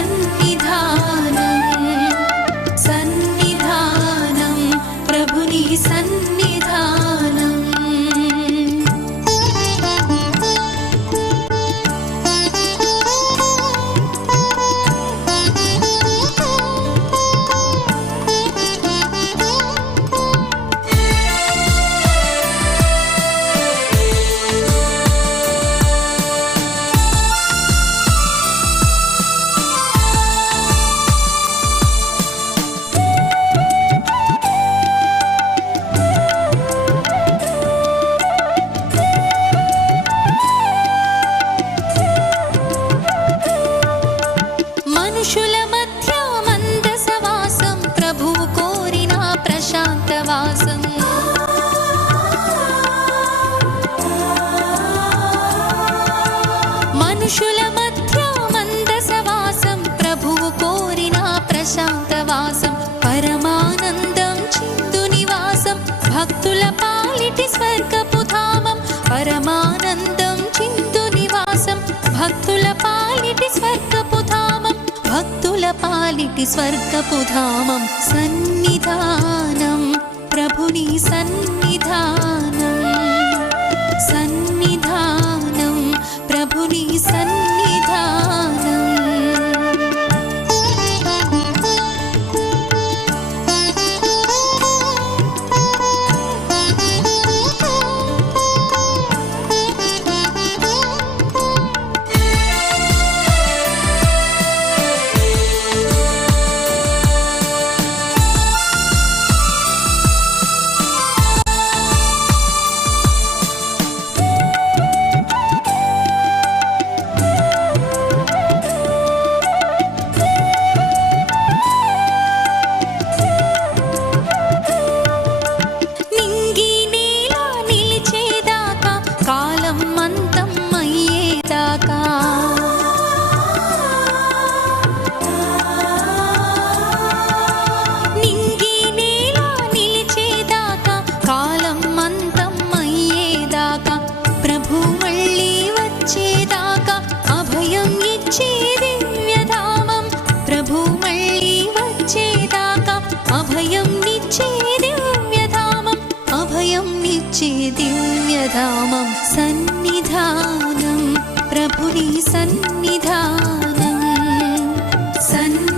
ప్రభుని సన్నిధానం ప్రశాంతవాసం మనుషుల మధ్య మందసవాసం ప్రభువు కోరిన ప్రశాంతవాసం పరమానందం చిందు నివాసం భక్తుల పాలిటి స్వర్గపు ధామం. పరమానందం చిందు నివాసం భక్తుల పాలిటి స్వర్గపు ధామం. భక్తుల పాలిటి స్వర్గపు ధామం. సన్నిధానం దివ్య దివ్యధామం సన్నిధానం. ప్రభుని సన్నిధానం. సన్